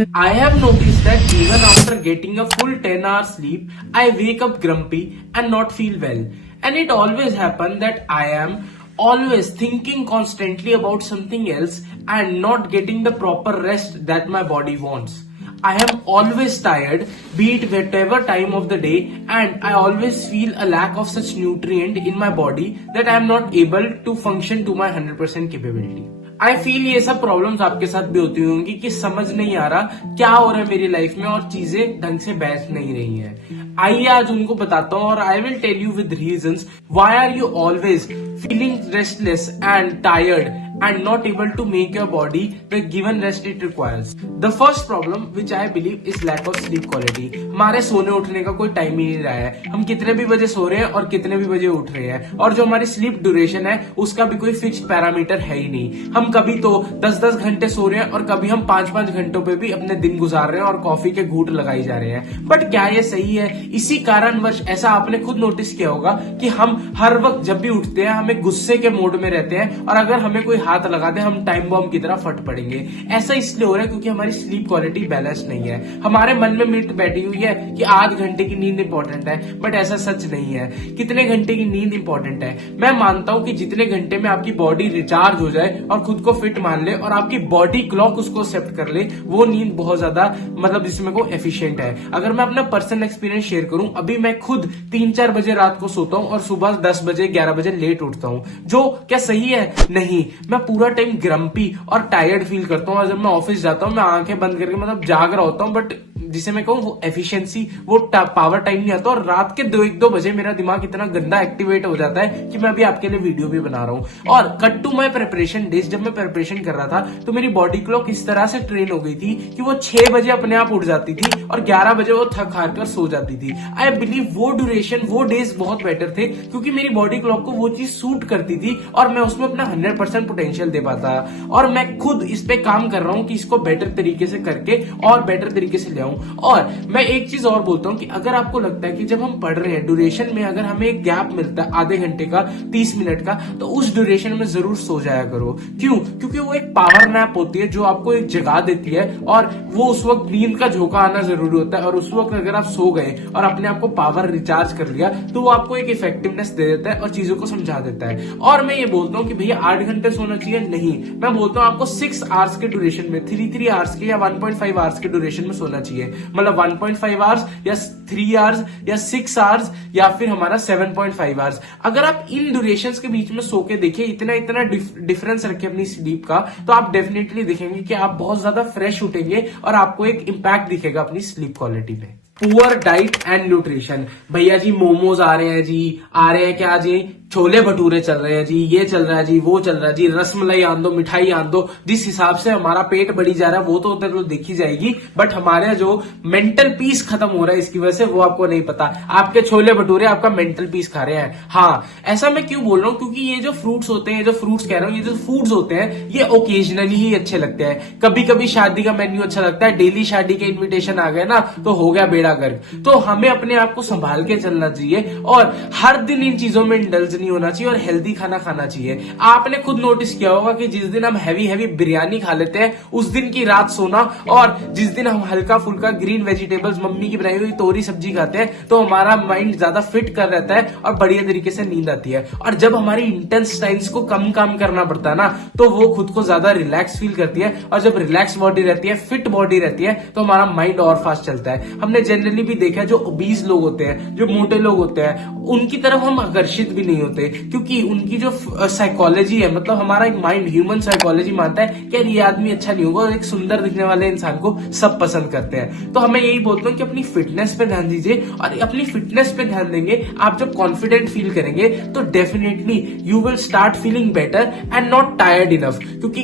I have noticed that even after getting a full 10 hours sleep, I wake up grumpy and not feel well. And it always happens that I am always thinking constantly about something else and not getting the proper rest that my body wants. I am always tired, be it whatever time of the day, and I always feel a lack of such nutrient in my body that I am not able to function to my 100% capability. I feel ये सब problems आपके साथ भी होती होंगी कि समझ नहीं आ रहा क्या हो रहा है मेरी लाइफ में और चीजें ढंग से बैठ नहीं रही हैं। आइए आज उनको बताता हूँ और I will tell you with reasons why are you always feeling restless and tired and not able to make your body the given rest it requires. The first problem which I believe is lack of sleep quality. हमारे सोने उठने का कोई time ही नहीं रहा है, हम कितने भी बजे सो रहे हैं और कितने भी बजे उठ रहे हैं, और जो हमारी स्लीप ड्यूरेशन है उसका भी कोई फिक्स्ड पैरामीटर है ही नहीं। हम कभी तो 10-10 घंटे सो रहे हैं और कभी हम 5-5 घंटों पे भी अपने दिन गुजार रहे हैं और कॉफी के घूंट लगाई जा रहे हैं। बट क्या ये सही है? इसी कारणवश ऐसा आपने खुद नोटिस किया होगा कि हम हर वक्त जब भी उठते हैं हमें गुस्से के मोड में रहते हैं और अगर हमें कोई हाथ लगा दे हम टाइम बॉम्ब की तरह फट पड़ेंगे। ऐसा इसलिए हो रहा है क्योंकि हमारी स्लीप क्वालिटी बैलेंस नहीं है। हमारे मन में मिट बैठी हुई है कि 8 घंटे की नींद इंपॉर्टेंट है, बट ऐसा सच नहीं है। कितने घंटे की नींद इंपॉर्टेंट है? मैं मानता हूं कि जितने घंटे में आपकी बॉडी रिचार्ज हो जाए और खुद को फिट मान ले और आपकी बॉडी क्लॉक उसको एक्सेप्ट कर ले, वो नींद बहुत ज्यादा मतलब इसमें को एफिशिएंट है। अगर मैं अपना पर्सनल एक्सपीरियंस शेयर करूं, अभी मैं खुद 3-4 बजे रात को सोता हूं और सुबह 10 बजे 11 बजे लेट उठता हूं। जो क्या सही है? नहीं। मैं पूरा टाइम ग्रम्पी और टायर्ड फील करता हूँ और जब मैं ऑफिस जाता हूँ मैं आंखें बंद करके मतलब जाग रहा होता हूँ, बट जिसे मैं कहूँ वो एफिशिएंसी, वो पावर टाइम नहीं आता और रात के 2-1-2 बजे मेरा दिमाग इतना गंदा एक्टिवेट हो जाता है कि मैं अभी आपके लिए वीडियो भी बना रहा हूँ। और cut to my preparation days, जब मैं प्रिपरेशन कर रहा था तो मेरी बॉडी क्लॉक इस तरह से ट्रेन हो गई थी कि वो 6 बजे अपने आप उठ जाती थी और 11 बजे वो थक हार कर सो जाती थी। आई बिलीव वो ड्यूरेशन, वो डेज बहुत बेटर थे क्योंकि मेरी बॉडी क्लॉक को वो चीज सूट करती थी और मैं उसमें अपना 100% पोटेंशियल दे पाता। और मैं खुद इस पे काम कर रहा हूँ कि इसको बेटर तरीके से करके और बेटर तरीके से ले आऊं। और मैं एक चीज और बोलता हूँ कि अगर आपको लगता है कि जब हम पढ़ रहे हैं ड्यूरेशन में अगर हमें एक गैप मिलता है आधे घंटे का, 30 मिनट का, तो उस ड्यूरेशन में जरूर सो जाया करो। क्यों? क्योंकि वो एक पावर नैप होती है जो आपको एक जगा देती है और वो उस वक्त नींद का झोंका आना जरूरी होता है और उस वक्त अगर आप सो गए और अपने आप को पावर रिचार्ज कर लिया तो वो आपको एक इफेक्टिवनेस दे देता है और चीजों को समझा देता है। और मैं ये बोलता हूँ कि भैया 8 घंटे सोना चाहिए, नहीं। मैं बोलता हूँ आपको 6 आवर्स के ड्यूरेशन में, 3 आवर्स के या 1.5 आवर्स के ड्यूरेशन में सोना चाहिए। मतलब 1.5 आवर्स या 3 आवर्स या 6 आवर्स या फिर हमारा 7.5 आवर्स। अगर आप इन ड्यूरेशन के बीच में सो के देखिए, इतना डिफरेंस रखे अपनी स्लीप का, तो आप डेफिनेटली देखेंगे कि आप बहुत ज्यादा फ्रेश उठेंगे और आपको एक इम्पैक्ट दिखेगा अपनी स्लीप क्वालिटी पे। Poor diet and nutrition. भैया जी मोमोज आ रहे हैं जी, आ रहे हैं क्या जी, छोले भटूरे चल रहे हैं जी, ये चल रहा है जी, वो चल रहा है जी, रसमलाई आन दो, मिठाई आन दो। जिस हिसाब से हमारा पेट बढ़ी जा रहा है वो तो उधर तो देखी जाएगी, बट हमारे जो मेंटल पीस खत्म हो रहा है इसकी वजह से वो आपको नहीं पता। आपके छोले भटूरे आपका मेंटल पीस खा रहे हैं। हाँ, ऐसा मैं क्यों बोल रहा हूँ? क्योंकि ये जो फ्रूट्स होते हैं, जो फ्रूट्स कह रहा हूँ, ये जो फूड्स होते हैं ये ओकेजनली ही अच्छे लगते हैं। कभी कभी शादी का मेन्यू अच्छा लगता है, डेली शादी के इन्विटेशन आ गए ना तो हो गया बेड़ा गर्क। तो हमें अपने आप को संभाल के चलना चाहिए और हर दिन इन चीजों में इंडल्ज नहीं होना चाहिए और हेल्दी खाना खाना चाहिए। आपने खुद नोटिस किया होगा कि जिस दिन हम हैवी बिरयानी खा लेते हैं उस दिन की रात सोना, और जिस दिन हम हल्का फुल्का ग्रीन वेजिटेबल्स, मम्मी की बनाई हुई तोरी सब्जी खाते हैं तो हमारा माइंड ज्यादा फिट कर रहता है और बढ़िया तरीके से नींद आती है। और जब हमारी इंटेंस टाइम्स को कम काम करना पड़ता है ना तो वो खुद को ज्यादा रिलैक्स फील करती है, और जब रिलैक्स बॉडी रहती है, फिट बॉडी रहती है, तो हमारा माइंड और फास्ट चलता है। हमने जनरली भी देखा है जो ओबीज लोग होते हैं, जो मोटे लोग होते हैं, उनकी तरफ हम आकर्षित भी नहीं होते क्योंकि उनकी जो साइकोलॉजी है, मतलब हमारा एक माइंड, ह्यूमन साइकोलॉजी मानता है कि यार ये आदमी अच्छा नहीं होगा और एक सुंदर दिखने वाले इंसान को सब पसंद करते हैं। तो हमें यही बोलता हूँ कि अपनी फिटनेस पे ध्यान दीजिए, और अपनी फिटनेस पे ध्यान देंगे आप जब कॉन्फिडेंट फील करेंगे तो definitely you will start feeling better and not tired enough. क्योंकि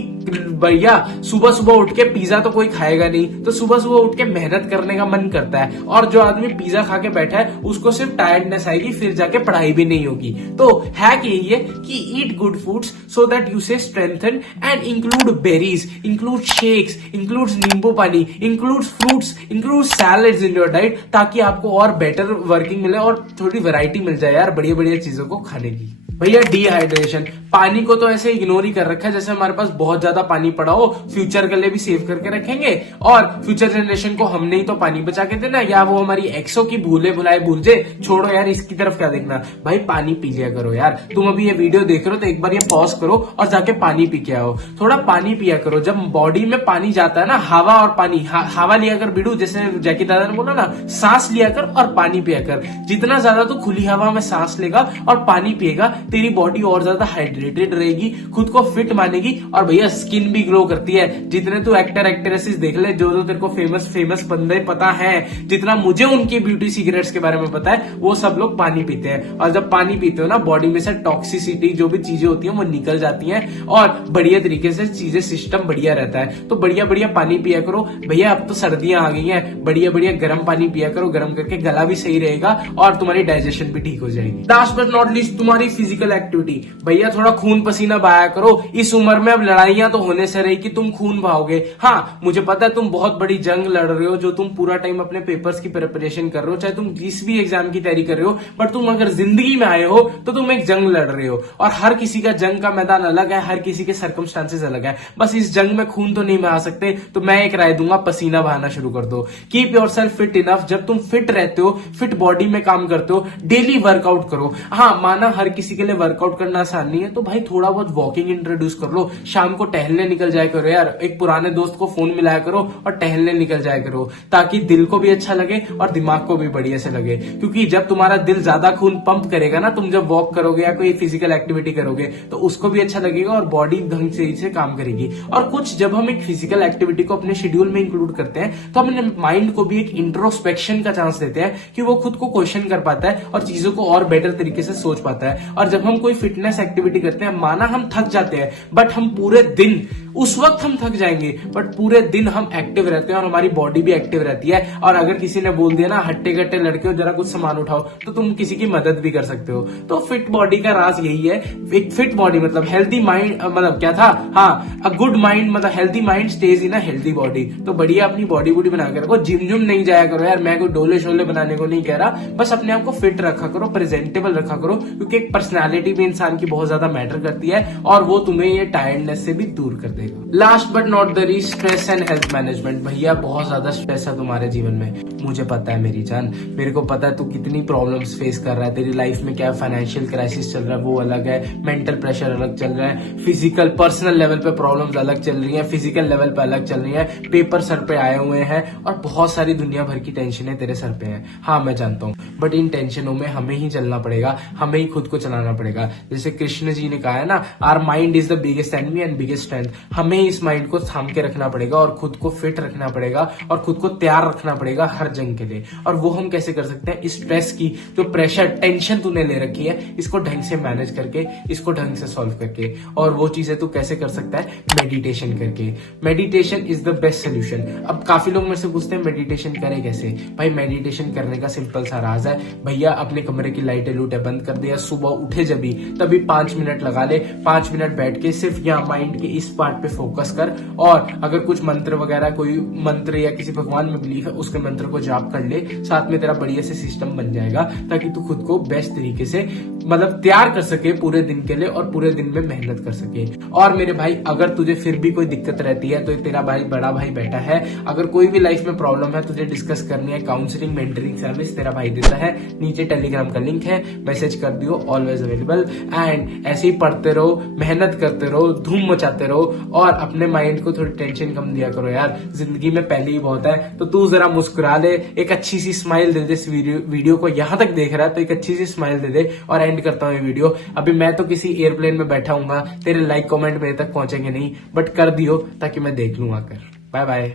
भैया सुबह सुबह उठ के पिज्जा तो कोई खाएगा नहीं, तो सुबह सुबह उठ के मेहनत करने का मन करता है, और जो आदमी पिज्जा खा के बैठा है उसको सिर्फ टायर्डनेस आएगी, फिर जाके पढ़ाई भी नहीं होगी। तो हैक यही है कि eat good foods so that you से strengthen and include berries, include shakes, include nimbu pani, include fruits, include salads in your diet, ताकि आपको और बेटर वर्किंग मिले और थोड़ी वैरायटी मिल जाए यार बढ़िया बढ़िया चीजों को खाने की। भैया डिहाइड्रेशन, पानी को तो ऐसे इग्नोर ही कर रखा है जैसे हमारे पास बहुत ज्यादा पानी पड़ा हो, फ्यूचर के लिए भी सेव करके रखेंगे और फ्यूचर जनरेशन को हमने ही तो पानी बचा के देना, या वो हमारी एक्सो की भूले भुलाए भूल जाए। छोड़ो यार, इसकी तरफ क्या देखना भाई, पानी पी लिया करो यार। तुम अभी ये वीडियो देख रहे हो तो एक बार ये पॉज करो और जाके पानी पी के आओ, थोड़ा पानी पिया करो। जब बॉडी में पानी जाता है ना, हवा और पानी, हवा लिया कर बिड़ू, जैसे जैकी दादा ने बोला ना, सांस लिया कर और पानी पिया कर। जितना ज्यादा तू खुली हवा में सांस लेगा और पानी पिएगा, तेरी बॉडी और ज्यादा हाइड्रेटेड रहेगी, खुद को फिट मानेगी। और भैया स्किन भी ग्लो करती है। जितने तू एक्टर एक्ट्रेसेस देख ले, जो जो तेरे को फेमस बंदे पता है, जितना मुझे उनके ब्यूटी सीक्रेट्स के बारे में पता है, वो सब लोग पानी पीते हैं। और जब पानी पीते हो ना, बॉडी में से टॉक्सिसिटी जो भी चीजें होती है वो निकल जाती हैं और बढ़िया तरीके से चीजें, सिस्टम बढ़िया रहता है। तो बढ़िया बढ़िया पानी पिया करो भैया। अब तो सर्दियां आ गई हैं, बढ़िया बढ़िया गर्म पानी पिया करो, गर्म करके गला भी सही रहेगा और तुम्हारी डाइजेशन भी ठीक हो जाएगी। लास्ट बट नॉट लीस्ट, तुम्हारी फिजिकल एक्टिविटी। भैया थोड़ा खून पसीना बहाया करो। इस उम्र में अब लड़ाइयां तो होने से रही कि तुम खून बहाओगे। हाँ, मुझे पता है तुम बहुत बड़ी जंग लड़ रहे हो, जो तुम पूरा टाइम अपने पेपर्स की प्रिपरेशन कर रहे हो, चाहे तुम जिस भी एग्जाम की तैयारी कर रहे हो, बट तुम अगर जिंदगी में आए हो तो तुम एक जंग लड़ रहे हो। और हर किसी का जंग का मैदान अलग है, हर किसी के सर्कमस्टांसेस अलग है। बस इस जंग में खून तो नहीं बहा सकते, तो मैं एक राय दूंगा, पसीना बहाना शुरू कर दो। Keep your self fit enough. जब तुम फिट रहते हो, फिट बॉडी में काम करते हो, डेली वर्कआउट करो। हाँ, माना हर किसी के लिए वर्कआउट करना आसान नहीं है, तो भाई थोड़ा बहुत वॉकिंग इंट्रोड्यूस कर लो। शाम को टहलने निकल जाया करो यार, एक पुराने दोस्त को फोन मिलाया करो और टहलने निकल जाया करो, ताकि दिल को भी अच्छा लगे और दिमाग को भी बढ़िया से लगे। क्योंकि जब तुम्हारा दिल ज्यादा खून पंप करेगा ना, तुम जब वॉक करोगे या कोई फिजिकल एक्टिविटी करोगे, तो उसको भी अच्छा लगेगा और बॉडी ढंग से काम करेगी। और कुछ जब हम एक फिजिकल एक्टिविटी को अपने शेड्यूल में इंक्लूड करते हैं, तो हम अपने माइंड को भी एक इंट्रोस्पेक्शन का चांस देते हैं कि वो खुद को क्वेश्चन कर पाता है और चीजों को और बेटर तरीके से सोच पाता है। और जब हम कोई फिटनेस एक्टिविटी करते हैं, माना हम थक जाते हैं, बट हम पूरे दिन, उस वक्त हम थक जाएंगे, बट पूरे दिन हम एक्टिव रहते हैं और हमारी बॉडी भी एक्टिव रहती है। और अगर किसी ने बोल दिया ना, हट्टे कट्टे लड़के हो, जरा कुछ सामान उठाओ, तो तुम किसी की मदद भी कर सकते हो। तो फिट बॉडी का राज यही है। एक फिट बॉडी मतलब हेल्दी माइंड, मतलब क्या था, हाँ, अ गुड माइंड मतलब healthy mind stage in a healthy body. तो बढ़िया अपनी बॉडी बना के रखो। जिम जुम नहीं जाया करो यार, मैं कोई डोले शोले बनाने को नहीं कह रहा, बस अपने आप को फिट रखा करो, प्रेजेंटेबल रखा करो, क्योंकि एक पर्सनैलिटी भी इंसान की बहुत ज्यादा मैटर करती है और वो तुम्हें ये टायर्डनेस से भी दूर कर देगा। Last but not the least, stress and health management. भैया बहुत ज्यादा स्ट्रेस है तुम्हारे जीवन में, मुझे पता है मेरी जान, मेरे को पता है तू कितनी प्रॉब्लम्स फेस कर रहा है। तेरी लाइफ में क्या फाइनेंशियल क्राइसिस चल रहा है वो अलग है, मेंटल प्रेशर अलग चल रहा है, फिजिकल पर्सनल लेवल पे प्रॉब्लम्स अलग चल रही है, फिजिकल लेवल पे अलग चल रही है, पेपर सर पे आए हुए हैं और बहुत सारी दुनिया भर की टेंशनें तेरे सर पे है। हाँ मैं जानता हूँ, बट इन टेंशनों में हमें ही चलना पड़ेगा, हमें ही खुद को चलाना पड़ेगा। जैसे कृष्ण जी ने कहा है ना, our mind is the biggest enemy and biggest strength. हमें इस माइंड को थाम के रखना पड़ेगा और खुद को फिट रखना पड़ेगा और खुद को तैयार रखना पड़ेगा हर जंग के लिए। और वो हम कैसे कर सकते हैं? इस स्ट्रेस की जो प्रेशर टेंशन तूने ले रखी है, इसको ढंग से मैनेज करके, इसको ढंग से सॉल्व करके। और वो चीजें तू कैसे कर सकता है? मेडिटेशन करके। Meditation is the best solution. अब काफी लोग मेरे से पूछते हैं मेडिटेशन करें कैसे? भाई मेडिटेशन करने का सिंपल सा राज है, भैया अपने कमरे की लाइटें लूटे बंद कर दे, या सुबह उठे जब भी तभी 5 मिनट लगा ले, 5 मिनट बैठ के सिर्फ यहाँ माइंड के इस पार्ट पे फोकस कर। और अगर कुछ मंत्र वगैरह, कोई मंत्र या किसी भगवान में बिलीफ है, उसके मंत्र को जाप कर ले, साथ में तेरा बढ़िया से सिस्टम बन जाएगा, ताकि तू खुद को बेस्ट तरीके से मतलब तैयार कर सके पूरे दिन के लिए और पूरे दिन में मेहनत कर सके। और मेरे भाई, अगर तुझे फिर भी कोई दिक्कत रहती है तो तेरा भाई, बड़ा भाई बैठा है। अगर कोई भी लाइफ में प्रॉब्लम है, तुझे डिस्कस करनी है, काउंसलिंग मेंटरिंग सर्विस तेरा भाई देता है। नीचे टेलीग्राम का लिंक है, मैसेज कर दियो, ऑलवेज अवेलेबल। एंड ऐसे ही पढ़ते रहो, मेहनत करते रहो, धूम मचाते रहो और अपने माइंड को थोड़ी टेंशन कम दिया करो यार। जिंदगी में पहले ही बहुत है, तो तू जरा मुस्कुरा ले, एक अच्छी सी स्माइल दे दे। इस वीडियो को यहां तक देख रहा है तो एक अच्छी सी स्माइल दे दे। और एंड करता हूँ ये वीडियो। अभी मैं तो किसी एयरप्लेन में बैठा हूँ, तेरे लाइक कमेंट मेरे तक पहुंचेंगे नहीं, बट कर दियो ताकि मैं देख लूं आकर। Bye bye.